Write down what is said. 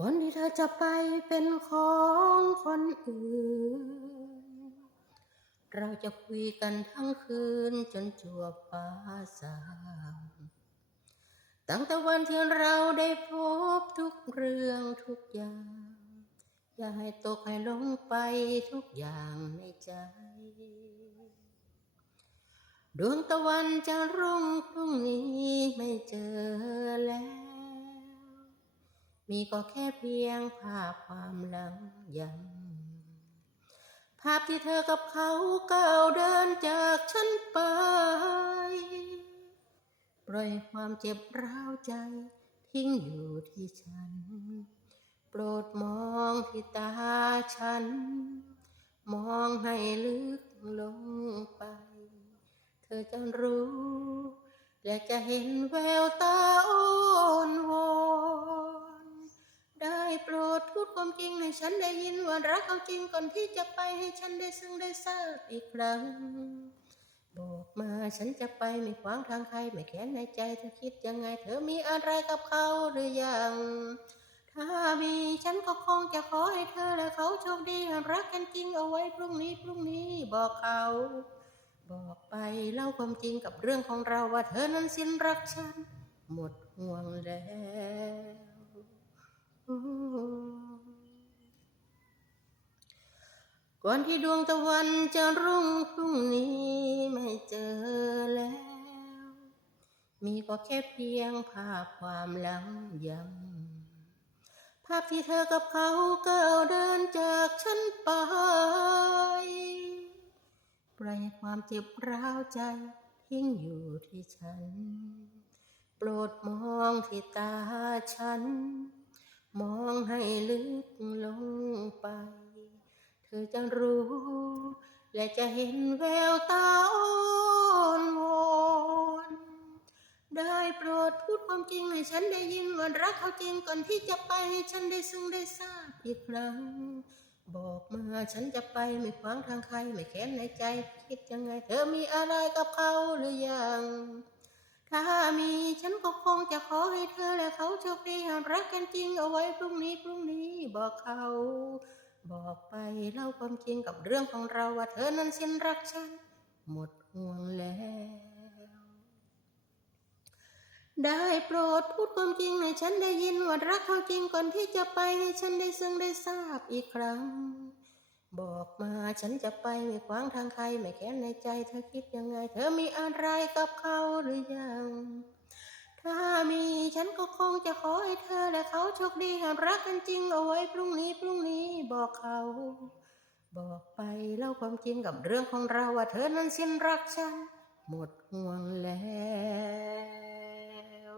คนที่เธอจะไปเป็นของคนอื่น เราจะคุยกันทั้งคืนจนจวบฟ้าสางตั้งแต่วันที่เราได้พบทุกเรื่องทุกอย่าง อย่าให้ตกให้ลงไปทุกอย่างในใจ ดวงตะวันจะรุ่งพรุ่งนี้ไม่เจอแล้ว มีก็แค่เพียงภาพความหลังยังภาพที่เธอกับเขาก้าวเดินจากฉันไป ปล่อยความเจ็บร้าวใจ ทิ้งอยู่ที่ฉัน โปรดมองที่ตาฉัน มองให้ลึกลงไป เธอจะรู้ และจะเห็นแววตาอ้อ พูดความจริงให้ฉันได้ยินว่ารักเขาจริงก่อนที่จะไปให้ฉันได้ซึ้งได้ทราบอีกครั้ง บอกมาฉันจะไปไม่ขวางทางใครไม่แค้นในใจเธอคิดยังไง เธอมีอะไรกับเขาหรือยัง ถ้ามีฉันก็คงจะขอให้เธอและเขาโชคดีรักกันจริงเอาไว้พรุ่งนี้พรุ่งนี้บอกเขาบอกไปเล่าความจริงกับเรื่องของเราว่าเธอนั้นสิ้นรักฉัน หมดห่วงแล้ว ก่อนที่ดวงตะวันจะรุ่งพรุ่งนี้ไม่เจอแล้ว มีก็แค่เพียงภาพความหลังย้ำภาพที่เธอกับเขาก้าวเดินจากฉันไปปล่อยความเจ็บร้าวใจทิ้งอยู่ที่ฉัน โปรดมองที่ตาฉัน มองให้ลึก อจะรู้ และจะเห็นแววตาอ้อนวอนได้โปรดพูดความจริงให้ฉันได้ยินว่ารักเขาจริงก่อนที่จะไปให้ฉันได้ซึ้งได้ทราบอีกครั้ง บอกมาฉันจะไปไม่ขวางทางใครไม่แค้นในใจ คิดยังไง เธอมีอะไรกับเขาหรือยัง ถ้ามีฉันก็คงจะขอให้เธอและเขาโชคดีหากรักกันจริงเอาไว้พรุ่งนี้พรุ่งนี้บอกเขา บอกไปเล่าความจริงกับเรื่องของเราว่าเธอนั้นสิ้นรักฉัน หมดห่วงแล้ว ได้โปรดพูดความจริงให้ฉันได้ยินว่ารักเขาจริงก่อนที่จะไปให้ฉันได้ซึ้งได้ทราบอีกครั้ง บอกมาฉันจะไปไม่ขวางทางใครไม่แค้นในใจเธอคิดยังไง เธอมีอะไรกับเขาหรือยังถ้ามีฉันก็คงจะขอให้เธอและเขาโชคดีหากรักกันจริงเอาไว้พรุ่งนี้ อกเขา บอกไปเล่าความจริงกับเรื่องของเราว่าเธอนั้นสิ้นรักฉัน หมดห่วงแล้ว